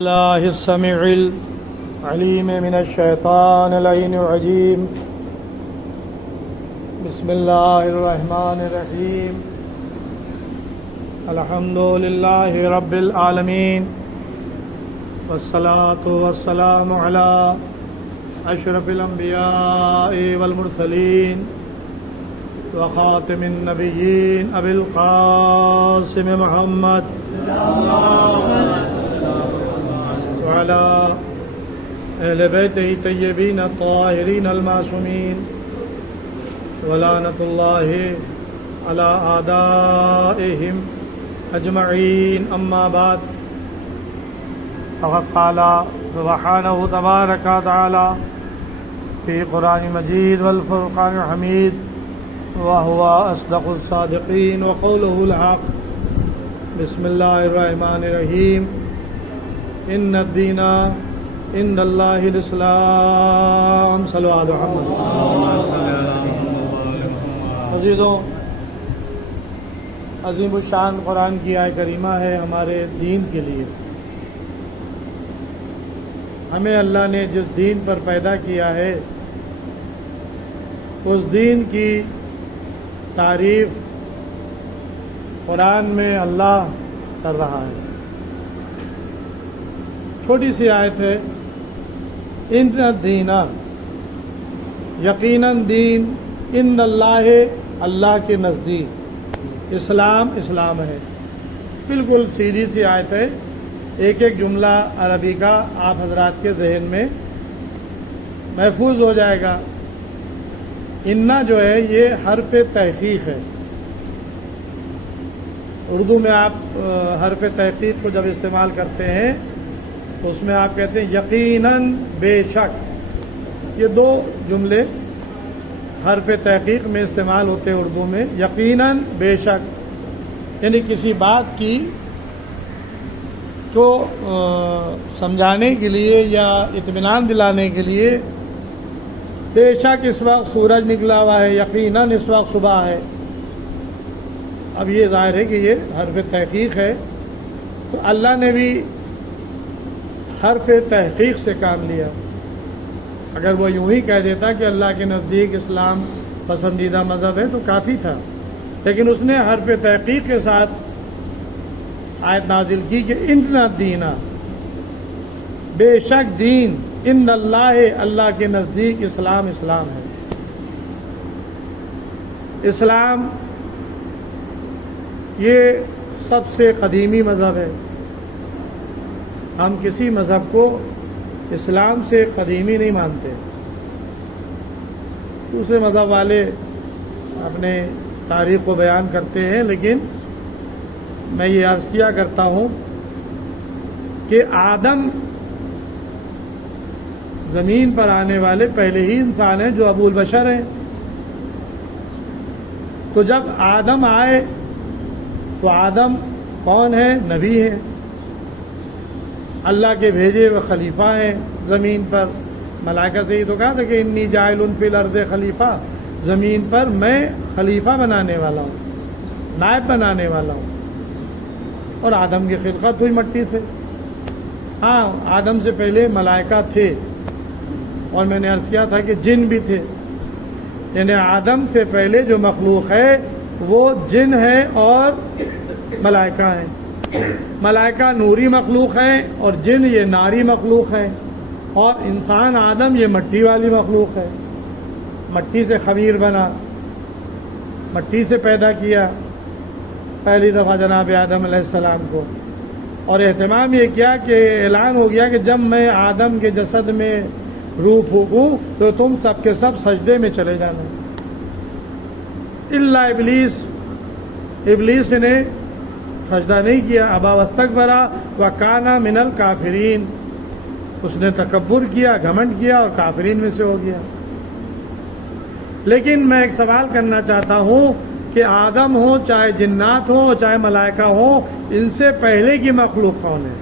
الله السميع العليم من الشيطان اللعين الرجيم. بسم الله الرحمن الرحيم. الحمد لله رب العالمين، والصلاة والسلام على أشرف الأنبياء والمرسلين وخاتم النبيين أبي القاسم محمد وعلى أهل بيته الطيبين الطاهرين المعصومين، ولعنة الله على أعدائهم أجمعين. أما بعد، فقد قال سبحانه تبارك وتعالى في قرآن مجيد والفرقان الحميد، وهو أصدق الصادقين وقوله الحق. بسم الله الرحمن الرحيم. ان الدین عند اللہ الاسلام. صلوا علی محمد. عزیزوں، عظیم الشان قرآن کی آیت کریمہ ہے ہمارے دین کے لیے. ہمیں اللہ نے جس دین پر پیدا کیا ہے اس دین کی تعریف قرآن میں اللہ کر رہا ہے. چھوٹی سی آیت ہے، ان الدین، یقیناً دین، ان اللہ، اللہ کے نزدیک، اسلام ہے. بالکل سیدھی سی آیت ہے. ایک ایک جملہ عربی کا آپ حضرات کے ذہن میں محفوظ ہو جائے گا. انا جو ہے یہ حرف تحقیق ہے. اردو میں آپ حرف تحقیق کو جب استعمال کرتے ہیں تو اس میں آپ کہتے ہیں یقیناً، بے شک. یہ دو جملے حرف تحقیق میں استعمال ہوتے ہیں اردو میں. یقیناً، بے شک، یعنی کسی بات کی کو سمجھانے کے لیے یا اطمینان دلانے کے لیے. بے شک اس وقت سورج نکلا ہوا ہے، یقیناً اس وقت صبح ہے. اب یہ ظاہر ہے کہ یہ حرف تحقیق ہے. تو اللہ نے بھی حرف تحقیق سے کام لیا. اگر وہ یوں ہی کہہ دیتا کہ اللہ کے نزدیک اسلام پسندیدہ مذہب ہے تو کافی تھا، لیکن اس نے حرف تحقیق کے ساتھ آیت نازل کی کہ ان الدین، بے شک دین، ان اللہ، اللہ کے نزدیک اسلام ہے. اسلام یہ سب سے قدیمی مذہب ہے. ہم کسی مذہب کو اسلام سے قدیمی نہیں مانتے. دوسرے مذہب والے اپنے تاریخ کو بیان کرتے ہیں، لیکن میں یہ عرض کیا کرتا ہوں کہ آدم زمین پر آنے والے پہلے ہی انسان ہیں جو ابو البشر ہیں. تو جب آدم آئے تو آدم کون ہے؟ نبی ہیں، اللہ کے بھیجے ہوئے خلیفہ ہیں زمین پر. ملائکہ سے ہی تو کہا تھا کہ انی جاعل فی الارض خلیفہ، زمین پر میں خلیفہ بنانے والا ہوں، نائب بنانے والا ہوں. اور آدم کی خلقت ہوئی مٹی سے. ہاں، آدم سے پہلے ملائکہ تھے، اور میں نے عرض کیا تھا کہ جن بھی تھے. یعنی آدم سے پہلے جو مخلوق ہے وہ جن ہے اور ملائکہ ہیں. ملائکہ نوری مخلوق ہیں اور جن یہ ناری مخلوق ہیں، اور انسان آدم یہ مٹی والی مخلوق ہے. مٹی سے خمیر بنا، مٹی سے پیدا کیا پہلی دفعہ جناب آدم علیہ السلام کو. اور اہتمام یہ کیا کہ اعلان ہو گیا کہ جب میں آدم کے جسد میں روح پھونکوں تو تم سب کے سب سجدے میں چلے جانا. الا ابلیس نے سجدہ نہیں کیا. ابا واستکبر وکان من الکافرین، اس نے تکبر کیا، گھمنڈ کیا اور کافرین میں سے ہو گیا. لیکن میں ایک سوال کرنا چاہتا ہوں کہ آدم ہو، چاہے جنات ہوں، چاہے ملائکہ ہوں، ان سے پہلے کی مخلوق کون ہے؟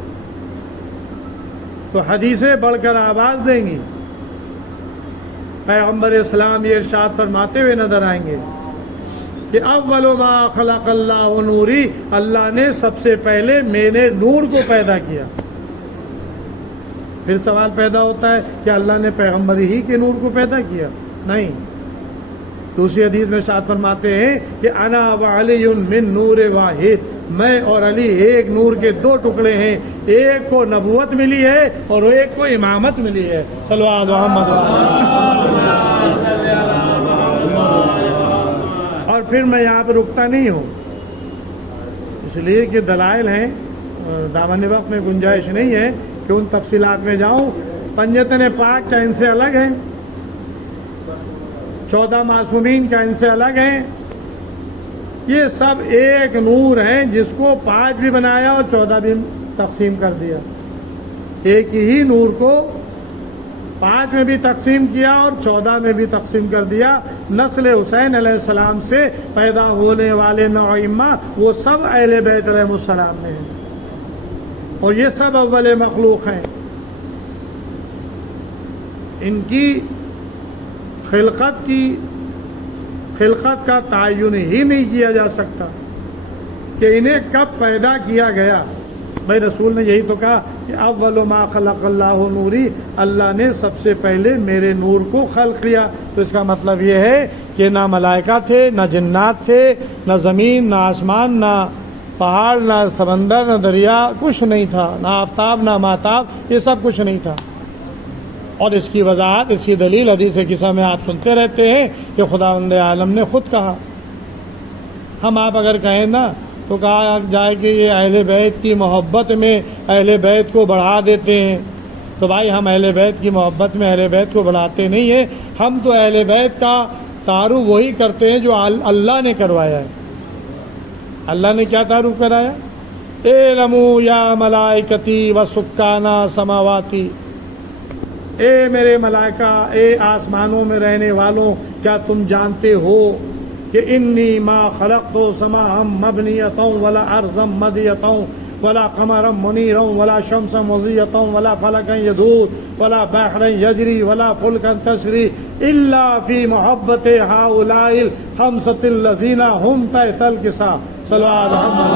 تو حدیثیں بڑھ کر آواز دیں گی. پیغمبر اسلام یہ ارشاد فرماتے ہوئے نظر آئیں گے کہ اول ما خلق اللہ نوری، اللہ نے سب سے پہلے میرے نور کو پیدا کیا. پھر سوال پیدا ہوتا ہے کہ اللہ نے پیغمبر ہی کے نور کو پیدا کیا؟ نہیں. دوسری حدیث میں ارشاد فرماتے ہیں کہ انا وعلی من نور واحد، میں اور علی ایک نور کے دو ٹکڑے ہیں، ایک کو نبوت ملی ہے اور ایک کو امامت ملی ہے. صلو علی محمد. اور پھر میں یہاں پہ رکتا نہیں ہوں، اس لیے کہ دلائل ہیں، دامن وقت میں گنجائش نہیں ہے کہ ان تفصیلات میں جاؤں. پنجتن پاک کیا ان سے الگ ہیں؟ 14 معصومین کیا ان سے الگ ہیں؟ یہ سب ایک نور ہیں جس کو 5 بھی بنایا اور 14 بھی تقسیم کر دیا. ایک ہی نور کو 5 میں بھی تقسیم کیا اور 14 میں بھی تقسیم کر دیا. نسل حسین علیہ السلام سے پیدا ہونے والے 9 ائمہ وہ سب اہل بیت علیہ السلام میں ہیں اور یہ سب اول مخلوق ہیں. ان کی خلقت کا تعین ہی نہیں کیا جا سکتا کہ انہیں کب پیدا کیا گیا. بھائی رسول نے یہی تو کہا کہ اول ما خلق اللہ نوری، اللہ نے سب سے پہلے میرے نور کو خلق کیا. تو اس کا مطلب یہ ہے کہ نہ ملائکہ تھے، نہ جنات تھے، نہ زمین، نہ آسمان، نہ پہاڑ، نہ سمندر، نہ دریا، کچھ نہیں تھا، نہ آفتاب، نہ ماہتاب، یہ سب کچھ نہیں تھا. اور اس کی وضاحت، اس کی دلیل حدیث قصہ میں آپ سنتے رہتے ہیں کہ خداوند عالم نے خود کہا. ہم آپ اگر کہیں نا تو کہا جائے کہ یہ اہل بیت کی محبت میں اہل بیت کو بڑھا دیتے ہیں. تو بھائی ہم اہل بیت کی محبت میں اہل بیت کو بڑھاتے نہیں ہیں. ہم تو اہل بیت کا تعارف وہی کرتے ہیں جو اللہ نے کروایا ہے. اللہ نے کیا تعارف کرایا؟ اعلموا یا ملائکتی و سکانہ سماواتی، اے میرے ملائکہ، اے آسمانوں میں رہنے والوں، کیا تم جانتے ہو کہ انی ما خلقت سماء مبنیۃ ولا ارضا مدیۃ ولا قمرا منیرا ولا شمسا مضیۃ ولا فلکا یدور ولا بحرا یجری ولا فلکا تجری الا فی محبت ہؤلاء الخمسۃ الذین هم تحت الکساء. صلو علی محمد.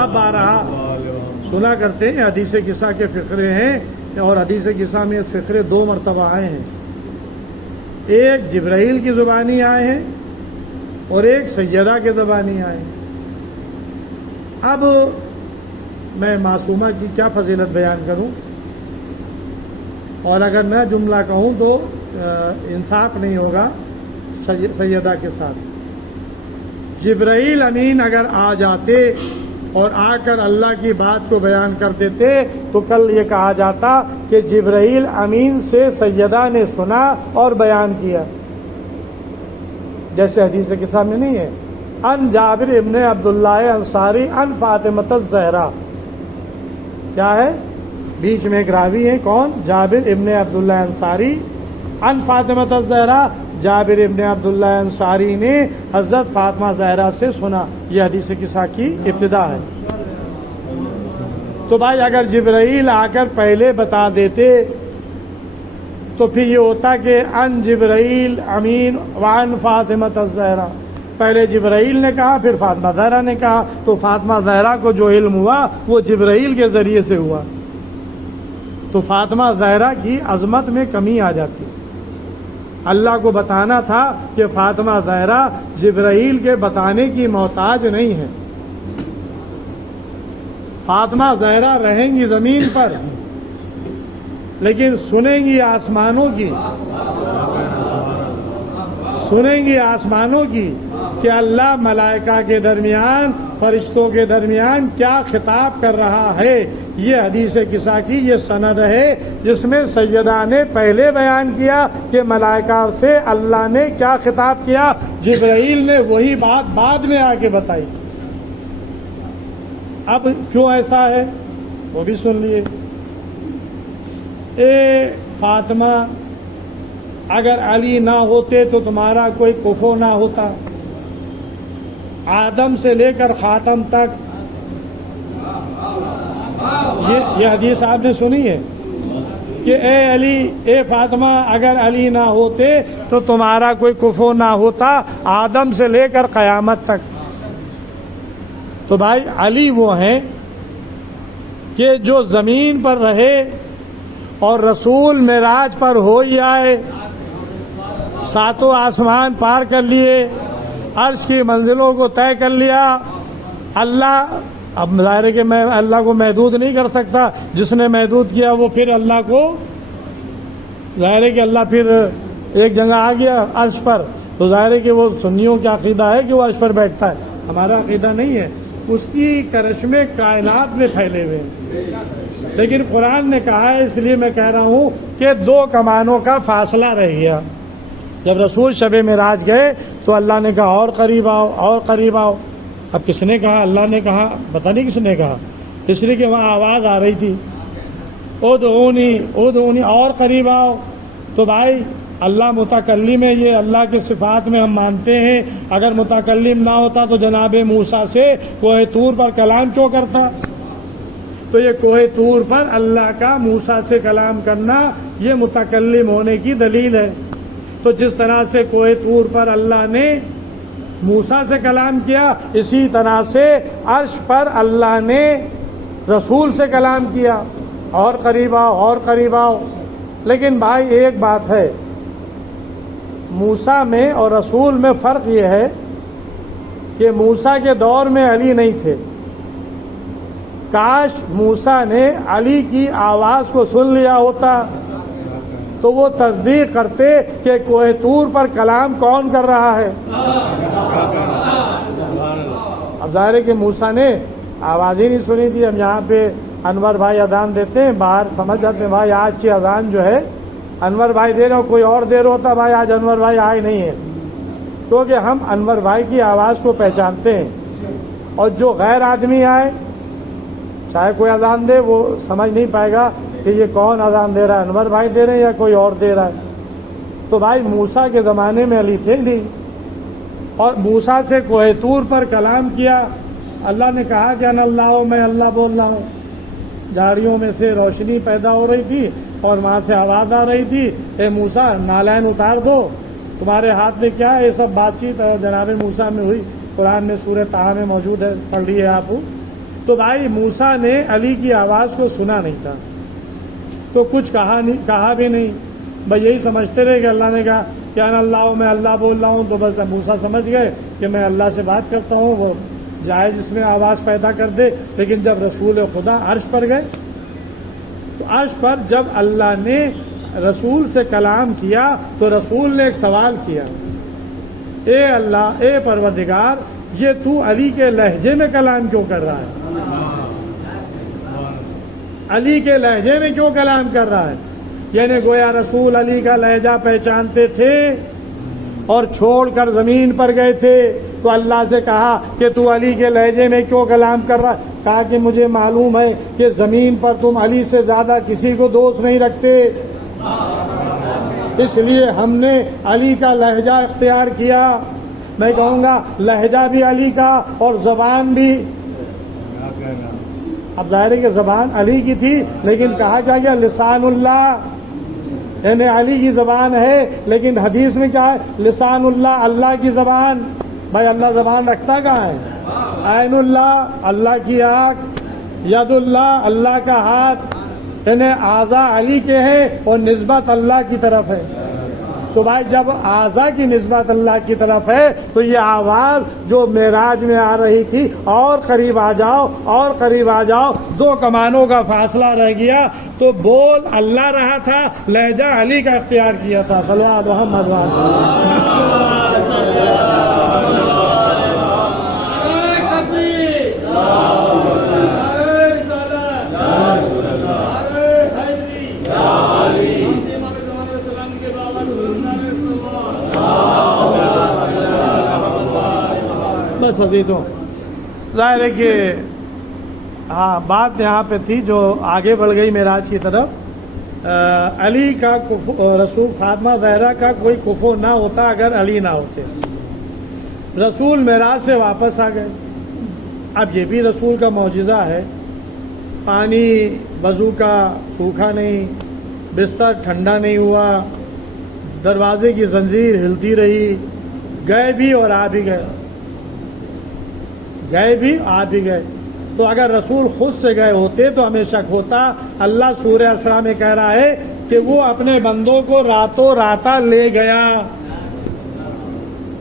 اب آ رہا سنا کرتے ہیں حدیث قصہ کے فقرے ہیں، اور حدیث قصہ میں فقرے 2 مرتبہ آئے ہیں. ایک جبرائیل کی زبانی آئے ہیں اور ایک سیدہ کے زبانی آئے ہیں. اب میں معصومہ کی کیا فضیلت بیان کروں، اور اگر میں جملہ کہوں تو انصاف نہیں ہوگا سیدہ کے ساتھ. جبرائیل امین اگر آ جاتے اور آ کر اللہ کی بات کو بیان کر دیتے تو کل یہ کہا جاتا کہ جبرائیل امین سے سیدہ نے سنا اور بیان کیا. جیسے حدیث کے سامنے نہیں ہے، ان جابر ابن عبداللہ انصاری ان فاطمۃ الزہرا. کیا ہے؟ بیچ میں ایک راوی ہے، کون؟ جابر ابن عبداللہ انصاری ان فاطمۃ الزہرا. جابر ابن عبداللہ انصاری نے حضرت فاطمہ زہرا سے سنا. یہ حدیث قصہ کی ابتدا ہے. تو بھائی اگر جبرائیل آ کر پہلے بتا دیتے تو پھر یہ ہوتا کہ ان جبرائیل امین وان فاطمۃ الزہرا. پہلے جبرائیل نے کہا پھر فاطمہ زہرا نے کہا، تو فاطمہ زہرا کو جو علم ہوا وہ جبرائیل کے ذریعے سے ہوا. تو فاطمہ زہرا کی عظمت میں کمی آ جاتی. اللہ کو بتانا تھا کہ فاطمہ زہرا جبرائیل کے بتانے کی محتاج نہیں ہے. فاطمہ زہرا رہیں گی زمین پر لیکن سنیں گی آسمانوں کی کہ اللہ ملائکہ کے درمیان، فرشتوں کے درمیان کیا خطاب کر رہا ہے. یہ حدیث قصہ کی یہ سند ہے جس میں سیدہ نے پہلے بیان کیا کہ ملائکہ سے اللہ نے کیا خطاب کیا، جبرائیل نے وہی بات بعد میں آ کے بتائی. اب کیوں ایسا ہے وہ بھی سن لیے. اے فاطمہ، اگر علی نہ ہوتے تو تمہارا کوئی کفو نہ ہوتا. آدم سے لے کر خاتم تک یہ حدیث آپ نے سنی ہے کہ اے علی، اے فاطمہ، اگر علی نہ ہوتے تو تمہارا کوئی کفو نہ ہوتا آدم سے لے کر قیامت تک۔ تو بھائی علی وہ ہیں کہ جو زمین پر رہے اور رسول معراج پر ہو ہی آئے، ساتوں آسمان پار کر لیے، عرش کی منزلوں کو طے کر لیا۔ اللہ، اب ظاہر ہے کہ میں اللہ کو محدود نہیں کر سکتا، جس نے محدود کیا وہ پھر اللہ کو، ظاہر ہے کہ اللہ پھر ایک جگہ آ گیا عرش پر، تو ظاہر ہے کہ وہ سنیوں کا عقیدہ ہے کہ وہ عرش پر بیٹھتا ہے، ہمارا عقیدہ نہیں ہے۔ اس کی کرشمے کائنات میں پھیلے ہوئے ہیں، لیکن قرآن نے کہا ہے، اس لیے میں کہہ رہا ہوں کہ دو کمانوں کا فاصلہ رہ گیا۔ جب رسول شب معراج گئے تو اللہ نے کہا اور قریب آؤ، اور قریب آؤ۔ اب کس نے کہا؟ اللہ نے کہا، پتہ نہیں کس نے کہا، اس لیے کہ وہاں آواز آ رہی تھی، ادعونی ادعونی، اور قریب آؤ۔ تو بھائی اللہ متکلم ہے، یہ اللہ کی صفات میں ہم مانتے ہیں۔ اگر متکلم نہ ہوتا تو جناب موسیٰ سے کوہ طور پر کلام کیوں کرتا؟ تو یہ کوہ طور پر اللہ کا موسیٰ سے کلام کرنا یہ متکلم ہونے کی دلیل ہے۔ تو جس طرح سے کوہ طور پر اللہ نے موسیٰ سے کلام کیا، اسی طرح سے عرش پر اللہ نے رسول سے کلام کیا، اور قریب آؤ، اور قریب آؤ۔ لیکن بھائی ایک بات ہے، موسیٰ میں اور رسول میں فرق یہ ہے کہ موسیٰ کے دور میں علی نہیں تھے۔ کاش موسیٰ نے علی کی آواز کو سن لیا ہوتا تو وہ تصدیق کرتے کہ کوہ طور پر کلام کون کر رہا ہے۔ اب ظاہر ہے کہ موسیٰ نے آواز ہی نہیں سنی تھی۔ ہم یہاں پہ انور بھائی اذان دیتے ہیں، باہر سمجھ جاتے ہیں بھائی آج کی اذان جو ہے انور بھائی دے رہے ہو، کوئی اور دے رہا ہوتا بھائی آج انور بھائی آئے نہیں ہے، کیونکہ ہم انور بھائی کی آواز کو پہچانتے ہیں۔ اور جو غیر آدمی آئے چاہے کوئی اذان دے، وہ سمجھ نہیں پائے گا کہ یہ کون اذان دے رہا ہے، انور بھائی دے رہے ہیں یا کوئی اور دے رہا ہے۔ تو بھائی موسیٰ کے زمانے میں علی تھے نہیں، اور موسیٰ سے کوہ طور پر کلام کیا۔ اللہ نے کہا کہ انا اللہ، میں اللہ بول رہا ہوں۔ جھاڑیوں میں سے روشنی پیدا ہو رہی تھی اور وہاں سے آواز آ رہی تھی، اے موسیٰ نالین اتار دو، تمہارے ہاتھ میں کیا ہے؟ یہ سب بات چیت جناب موسیٰ میں ہوئی، قرآن میں سورہ طٰہٰ میں موجود ہے، پڑھ لیے آپ۔ تو بھائی موسیٰ نے علی کی آواز کو سنا نہیں تھا، تو کچھ کہا بھی نہیں، بھائی یہی سمجھتے رہے کہ اللہ نے کہا کہ انا اللہ، میں اللہ بول رہا ہوں، تو بس موسیٰ سمجھ گئے کہ میں اللہ سے بات کرتا ہوں، وہ جائز اس میں آواز پیدا کر دے۔ لیکن جب رسول خدا عرش پر گئے تو عرش پر جب اللہ نے رسول سے کلام کیا تو رسول نے ایک سوال کیا، اے اللہ، اے پروردگار، یہ تو علی کے لہجے میں کلام کیوں کر رہا ہے؟ علی کے لہجے میں کیوں کلام کر رہا ہے؟ یعنی گویا رسول علی کا لہجہ پہچانتے تھے اور چھوڑ کر زمین پر گئے تھے، تو اللہ سے کہا کہ تو علی کے لہجے میں کیوں کلام کر رہا ہے؟ کہا کہ مجھے معلوم ہے کہ زمین پر تم علی سے زیادہ کسی کو دوست نہیں رکھتے، اس لیے ہم نے علی کا لہجہ اختیار کیا۔ میں کہوں گا لہجہ بھی علی کا اور زبان بھی۔ اب ظاہر ہے کہ زبان علی کی تھی، لیکن کہا کیا گیا؟ لسان اللہ، یعنی علی کی زبان ہے، لیکن حدیث میں کیا ہے؟ لسان اللہ، اللہ کی زبان۔ بھائی اللہ زبان رکھتا کہاں ہے؟ عین اللہ، اللہ کی آنکھ، ید اللہ، اللہ کا ہاتھ، یعنی اعضاء علی کے ہیں اور نسبت اللہ کی طرف ہے۔ تو بھائی جب اعضاء کی نسبت اللہ کی طرف ہے تو یہ آواز جو معراج میں آ رہی تھی، اور قریب آ جاؤ، اور قریب آ جاؤ، دو کمانوں کا فاصلہ رہ گیا، تو بول اللہ رہا تھا، لہجہ علی کا اختیار کیا تھا۔ صلی اللہ علیہ محمد۔ بس ابھی تو ظاہر ہے کہ ہاں بات یہاں پہ تھی جو آگے بڑھ گئی معراج کی طرف۔ علی کا رسول فاطمہ زہرا کا کوئی کفو نہ ہوتا اگر علی نہ ہوتے۔ رسول معراج سے واپس آ گئے۔ اب یہ بھی رسول کا معجزہ ہے، پانی وضو کا سوکھا نہیں، بستر ٹھنڈا نہیں ہوا، دروازے کی زنجیر ہلتی رہی، گئے بھی اور آ بھی گئے، گئے بھی آ بھی گئے۔ تو اگر رسول خود سے گئے ہوتے تو ہمیں شک ہوتا۔ اللہ سورہ اسراء میں کہہ رہا ہے کہ وہ اپنے بندوں کو راتوں راتا لے گیا۔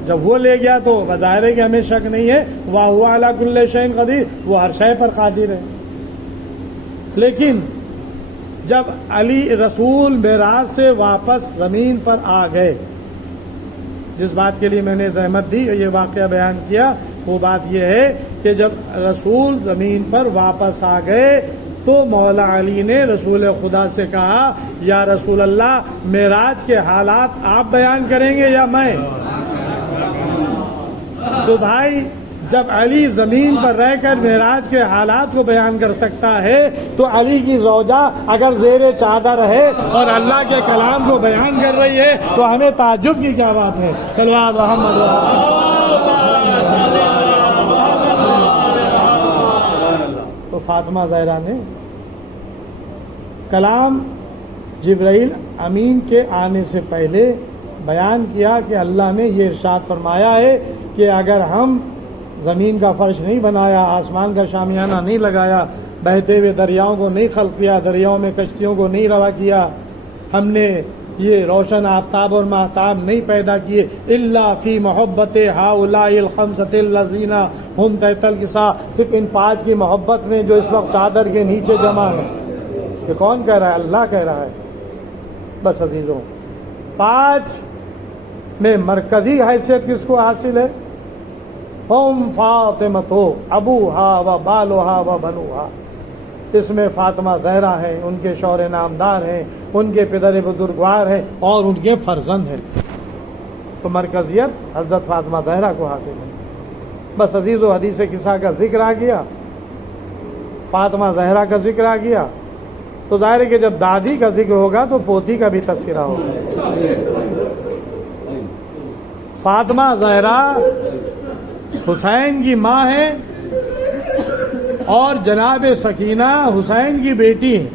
جب وہ لے گیا تو بظاہر ہے کہ ہمیں شک نہیں ہے، وَهُوَ عَلَىٰ كُلِّ شَيْءٍ قَدِيرٌ، وہ ہر شے پر قادر ہے۔ لیکن جب علی رسول معراج سے واپس زمین پر آ گئے، جس بات کے لیے میں نے زحمت دی، یہ واقعہ بیان کیا، وہ بات یہ ہے کہ جب رسول زمین پر واپس آ گئے تو مولا علی نے رسول خدا سے کہا، یا رسول اللہ، معراج کے حالات آپ بیان کریں گے یا میں؟ تو بھائی، جب علی زمین پر رہ کر معراج کے حالات کو بیان کر سکتا ہے تو علی کی زوجہ اگر زیر چادر ہے اور اللہ کے کلام کو بیان کر رہی ہے تو ہمیں تعجب کی کیا بات ہے؟ صلوات محمد۔ تو فاطمہ زہرا نے کلام جبرائیل امین کے آنے سے پہلے بیان کیا کہ اللہ نے یہ ارشاد فرمایا ہے کہ اگر ہم زمین کا فرش نہیں بنایا، آسمان کا شامیانہ نہیں لگایا، بہتے ہوئے دریاؤں کو نہیں خلق کیا، دریاؤں میں کشتیوں کو نہیں روا کیا، ہم نے یہ روشن آفتاب اور ماہتاب نہیں پیدا کیے، الا فی محبت ہؤلاء الخمسۃ الذین ہم تحت الکساء، صرف ان 5 کی محبت میں جو اس وقت چادر کے نیچے جمع ہے۔ یہ کون کہہ رہا ہے؟ اللہ کہہ رہا ہے۔ بس عزیزوں، 5 میں مرکزی حیثیت کس کو حاصل ہے؟ ہم فاطمۃ ابوہا و بالھا و بنوہا، اس میں فاطمہ زہرا ہیں، ان کے شوہر نامدار ہیں، ان کے پدر بزرگوار ہیں اور ان کے فرزند ہیں۔ تو مرکزیت حضرت فاطمہ زہرا کو حاصل ہے۔ بس عزیزو، حدیث قصہ کا ذکر آ گیا، فاطمہ زہرا کا ذکر آ گیا، تو ظاہر ہے کہ جب دادی کا ذکر ہوگا تو پوتی کا بھی تذکرہ ہوگا۔ فاطمہ زہرا حسین کی ماں ہے اور جناب سکینہ حسین کی بیٹی ہے۔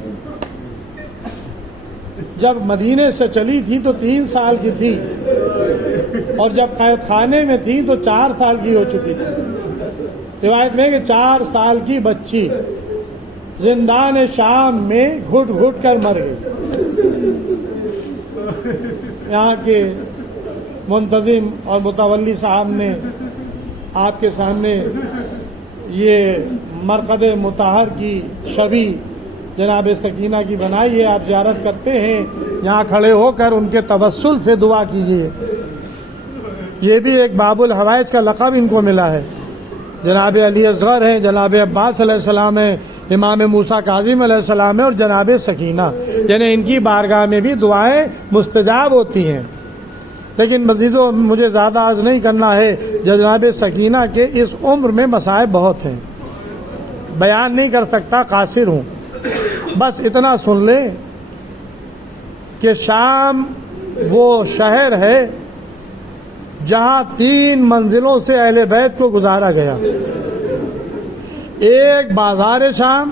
جب مدینے سے چلی تھی تو 3 سال کی تھی، اور جب قید خانے میں تھی تو 4 سال کی ہو چکی تھی۔ روایت میں کہ 4 سال کی بچی زندان شام میں گھٹ گھٹ کر مر گئی۔ یہاں کے منتظم اور متولی صاحب نے آپ کے سامنے یہ مرقد مطہر کی شبی جناب سکینہ کی بنائی ہے، آپ زیارت کرتے ہیں، یہاں کھڑے ہو کر ان کے توسل سے دعا کیجیے۔ یہ بھی ایک باب الحوائج کا لقب ان کو ملا ہے۔ جناب علی اصغر ہیں، جناب عباس علیہ السلام ہیں، امام موسیٰ کاظم علیہ السلام ہیں اور جناب سکینہ، یعنی ان کی بارگاہ میں بھی دعائیں مستجاب ہوتی ہیں۔ لیکن مزیدو مجھے زیادہ عرض نہیں کرنا ہے، جناب سکینہ کے اس عمر میں مصائب بہت ہیں، بیان نہیں کر سکتا، قاصر ہوں۔ بس اتنا سن لیں کہ شام وہ شہر ہے جہاں 3 منزلوں سے اہل بیت کو گزارا گیا۔ ایک بازار شام،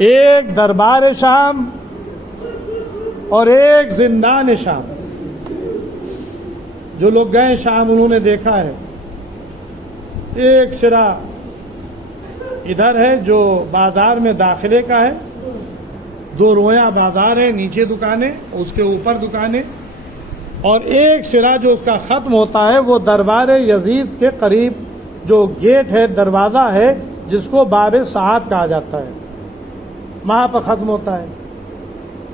ایک دربار شام اور ایک زندان شام۔ جو لوگ گئے شام انہوں نے دیکھا ہے، ایک سرا ادھر ہے جو بازار میں داخلے کا ہے، 2 رویاں بازار ہے، نیچے دکانیں، اس کے اوپر دکانیں، اور ایک سرا جو اس کا ختم ہوتا ہے وہ دربار یزید کے قریب جو گیٹ ہے، دروازہ ہے، جس کو باب سعاد کہا جاتا ہے، وہاں پر ختم ہوتا ہے۔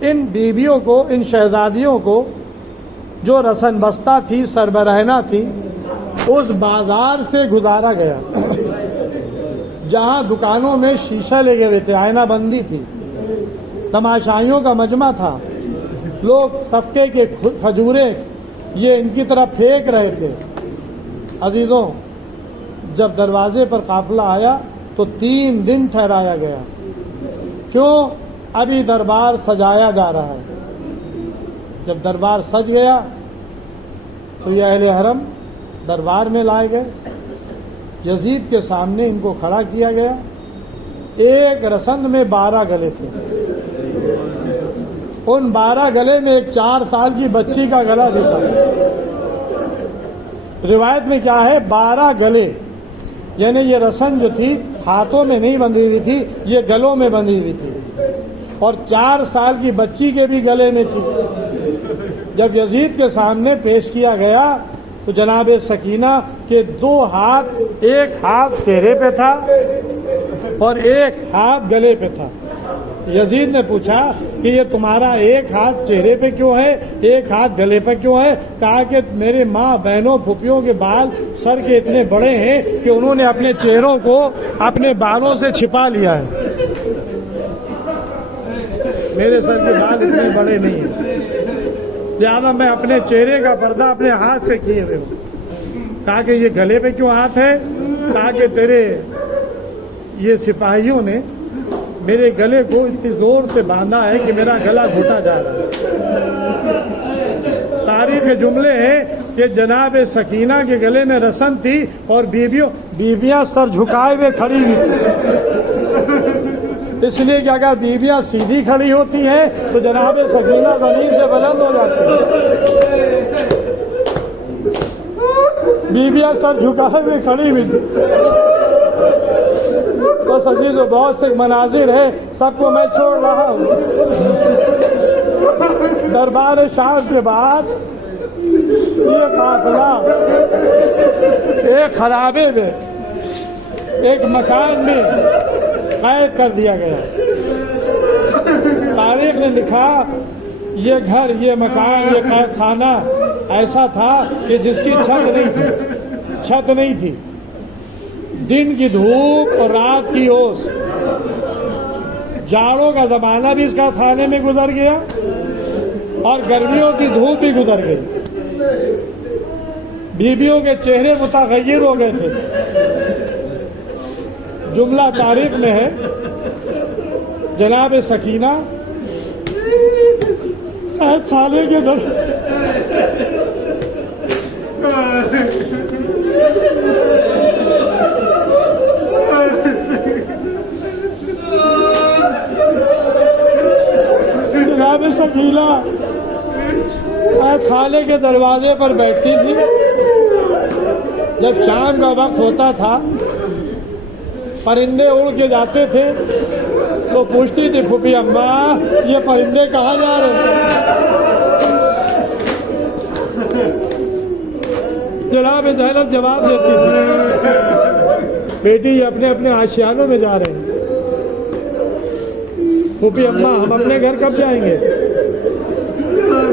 ان بیویوں کو، ان شہزادیوں کو جو رسن بستہ تھی، سربراہنہ تھی، اس بازار سے گزارا گیا جہاں دکانوں میں شیشہ لگے ہوئے تھے، آئینہ بندی تھی، تماشائیوں کا مجمع تھا، لوگ صدقے کے کھجوریں یہ ان کی طرف پھینک رہے تھے۔ عزیزوں، جب دروازے پر قافلہ آیا تو 3 دن ٹھہرایا گیا۔ کیوں؟ ابھی دربار سجایا جا رہا ہے۔ جب دربار سج گیا تو یہ اہل حرم دربار میں لائے گئے، یزید کے سامنے ان کو کھڑا کیا گیا۔ ایک رسن میں 12 گلے تھے، ان 12 گلے میں ایک 4 سال کی بچی کا گلا دیکھا۔ روایت میں کیا ہے، 12 گلے، یعنی یہ رسن جو تھی ہاتھوں میں نہیں بندھی ہوئی تھی، یہ گلوں میں بندھی ہوئی تھی، اور 4 سال کی بچی کے بھی گلے میں تھی۔ جب یزید کے سامنے پیش کیا گیا تو جناب سکینہ کے 2 ہاتھ، ایک ہاتھ چہرے پہ تھا اور ایک ہاتھ گلے پہ تھا۔ یزید نے پوچھا کہ یہ تمہارا ایک ہاتھ چہرے پہ کیوں ہے، ایک ہاتھ گلے پہ کیوں ہے؟ کہا کہ میرے ماں بہنوں پھوپھیوں کے بال سر کے اتنے بڑے ہیں کہ انہوں نے اپنے چہروں کو اپنے بالوں سے چھپا لیا ہے، میرے سر کے بال اتنے بڑے نہیں ہیں، لہٰذا میں اپنے چہرے کا پردہ اپنے ہاتھ سے کیے ہوئے ہوں۔ کہا کہ یہ گلے پہ کیوں ہاتھ ہے؟ کہا کہ تیرے یہ سپاہیوں نے میرے گلے کو اتنی زور سے باندھا ہے کہ میرا گلا گھٹا جا رہا ہے۔ تاریخ کے جملے ہیں کہ جناب سکینہ کے گلے میں رسن تھی اور بیویاں سر جھکائے ہوئے کھڑی ہوئی تھی، اس لیے کہ اگر بیویاں سیدھی کھڑی ہوتی ہیں تو جناب سکینہ زمین سے بلند ہو جاتی ہیں۔ بیویاں سر جھکائے ہوئے کھڑی ہوئی تھی۔ بس عزیز و بہت سے مناظر ہیں، سب کو میں چھوڑ رہا ہوں۔ دربار شاہ کے بعد یہ قافلہ ایک خرابے میں، ایک مکان میں قید کر دیا گیا۔ تاریخ نے لکھا یہ گھر، یہ مکان، یہ قید خانہ ایسا تھا کہ جس کی چھت نہیں تھی، دن کی دھوپ اور رات کی اوس، جاڑوں کا زمانہ بھی اس کا کھانے میں گزر گیا اور گرمیوں کی دھوپ بھی گزر گئی۔ بیویوں کے چہرے متغیر ہو گئے تھے۔ جملہ تاریخ میں ہے، جناب سکینہ قید خانے کے در جناب سکینہ قید خانے کے دروازے پر بیٹھتی تھی۔ جب شام کا وقت ہوتا تھا، پرندے اڑ کے جاتے تھے تو پوچھتی تھی پھوپھی اماں یہ پرندے کہاں جا رہے ہیں؟ جناب زینب جواب دیتی تھی بیٹی یہ اپنے اپنے آشیانوں میں جا رہے ہیں۔ پھوپھی اماں ہم اپنے گھر کب جائیں گے؟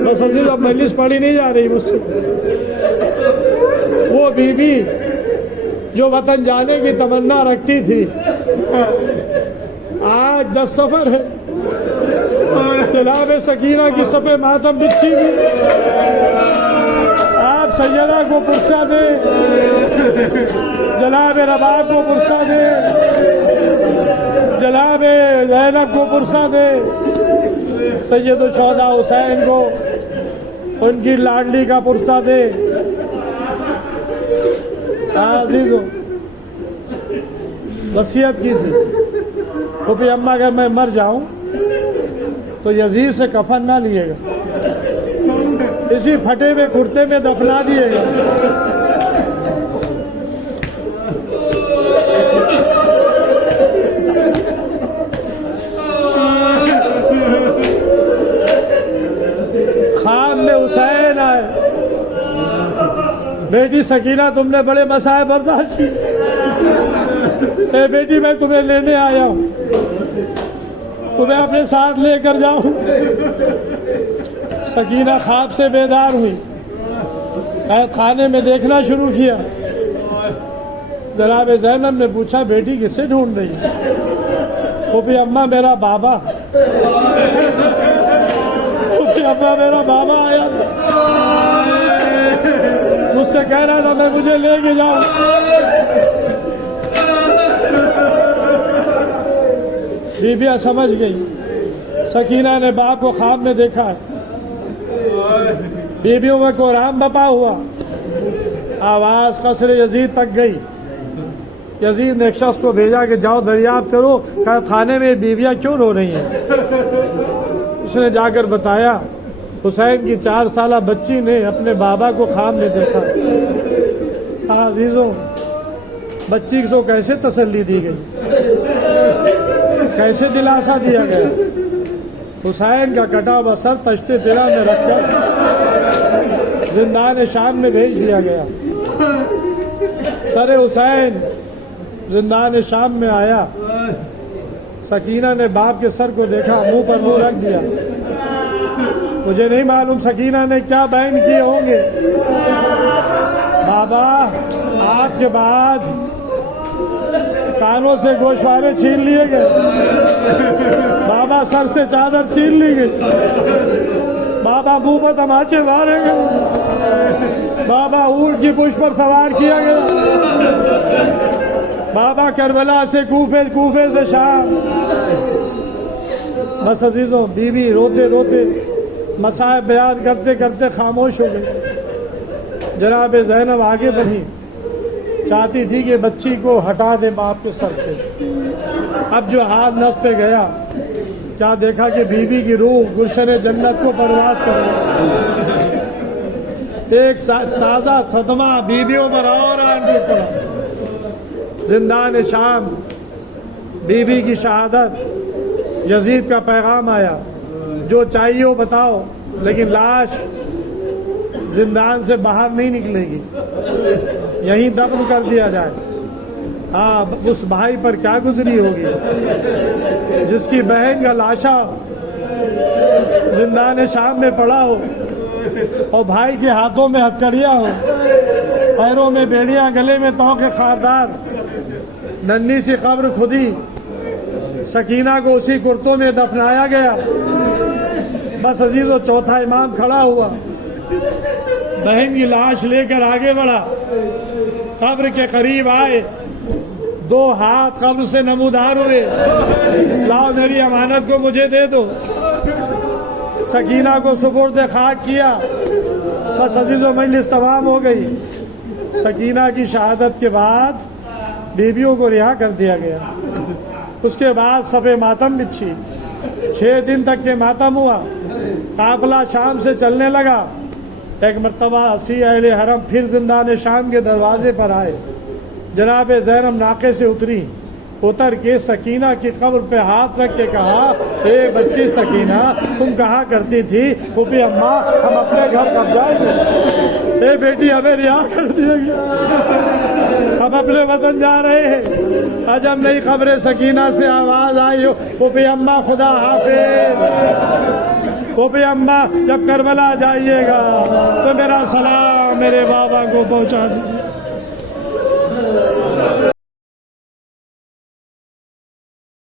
بس عزیز اب مجلس پڑھی نہیں جا رہی مجھ سے۔ وہ بیوی جو وطن جانے کی تمنا رکھتی تھی آج 10 سفر ہے۔ جناب سکینہ کی صفِ ماتم بچھی بھی، آپ سیدہ کو پرسہ دیں، جناب رباب کو پرسہ دیں، جناب زینب کو پرسہ دیں، سید الشہداء حسین کو ان کی لاڈلی کا پرسہ دے۔ عزیزو وصیت کی تھی پھوپھی اماں اگر میں مر جاؤں تو یزید سے کفن نہ لیے گا، اسی پھٹے ہوئے کرتے میں دفنا دیے گا۔ خان میں حسین آئے، بیٹی سکینہ تم نے بڑے مصائب برداشت کی، اے بیٹی میں تمہیں لینے آیا ہوں، تمہیں اپنے ساتھ لے کر جاؤں۔ سکینہ خواب سے بیدار ہوئی، قید خانے میں دیکھنا شروع کیا۔ جناب زینب نے پوچھا بیٹی کسے ڈھونڈ رہی ہے؟ پھوپھی اماں میرا بابا، پھوپھی اماں میرا بابا آیا تھا، مجھ سے کہہ رہا تھا میں مجھے لے کے جاؤں۔ بیویاں سمجھ گئی، سکینہ نے باپ کو خواب میں دیکھا، بیویوں میں کوہرام بپا ہوا، آواز قصر یزید تک گئی۔ یزید نے ایک شخص کو بھیجا کہ جاؤ دریافت کرو قید خانے میں بیویاں کیوں رو رہی ہیں۔ اس نے جا کر بتایا حسین کی 4 سالہ بچی نے اپنے بابا کو خواب میں دیکھا۔ عزیزوں، بچی کو کیسے تسلی دی گئی، کیسے دلاسا دیا گیا۔ حسین کا کٹا ہوا سر پشت طرح میں رکھ کر زندان شام میں بھیج دیا گیا۔ سر حسین زندان شام میں آیا، سکینہ نے باپ کے سر کو دیکھا، منہ پر منہ رکھ دیا۔ مجھے نہیں معلوم سکینہ نے کیا بیان کیے ہوں گے۔ بابا آج کے بعد کانوں سے گوشوارے چھین لیے گئے، بابا سر سے چادر چھین لی گئی، بابا منہ پر تماچے مارے گئے، بابا اونٹ کی پشت پر سوار کیا گیا، بابا کربلا سے کوفے سے شام۔ بس عزیزوں، بیوی روتے روتے مصائب بیان کرتے کرتے خاموش ہو گئی۔ جناب زینب آگے بڑھی، چاہتی تھی کہ بچی کو ہٹا دے باپ کے سر سے۔ اب جو ہاتھ نس پہ گیا، کیا دیکھا کہ بیوی کی روح گلشن جنت کو پرواز کر رہی۔ ایک تازہ صدمہ بیویوں پر اور ٹوٹ پڑا۔ زندان شام، بیوی کی شہادت، یزید کا پیغام آیا، جو چاہیے وہ بتاؤ، لیکن لاش زندان سے باہر نہیں نکلے گی، یہیں دفن کر دیا جائے۔ اس بھائی پر کیا گزری ہوگی جس کی بہن کا لاشا زندان شام میں پڑا ہو، اور بھائی کے ہاتھوں میں ہتھکڑیاں ہو، پیروں میں بیڑیاں، گلے میں توق خاردار، ننھی سی قبر کھدی، سکینہ کو اسی کرتوں میں دفنایا گیا۔ بس عزیزو، چوتھا امام کھڑا ہوا، بہن کی لاش لے کر آگے بڑھا، قبر کے قریب آئے، 2 ہاتھ قبر سے نمودار ہوئے، لاؤ میری امانت کو مجھے دے دو۔ سکینہ کو سپرد خاک کیا۔ بس عزیزو، مجلس تمام ہو گئی۔ سکینہ کی شہادت کے بعد بیویوں کو رہا کر دیا گیا۔ اس کے بعد صف ماتم بچھی، 6 دن تک کے ماتم ہوا۔ قافلہ شام سے چلنے لگا۔ ایک مرتبہ 80 اہل حرم پھر زندان شام کے دروازے پر آئے۔ جناب زینب ناقے سے اتر کے سکینہ کی قبر پہ ہاتھ رکھ کے کہا، اے بچی سکینہ، تم کہا کرتی تھی پھوپھی اماں ہم اپنے گھر کب جائیں گے؟ اے بیٹی، ہمیں رہا کر دیا گیا، ہم اپنے وطن جا رہے ہیں۔ آج ہم نئی خبر سکینہ سے آواز آئی ہو، پھوپھی اماں خدا حافظ، پھوپھی اماں جب کربلا جائیے گا تو میرا سلام میرے بابا کو پہنچا دیجیے۔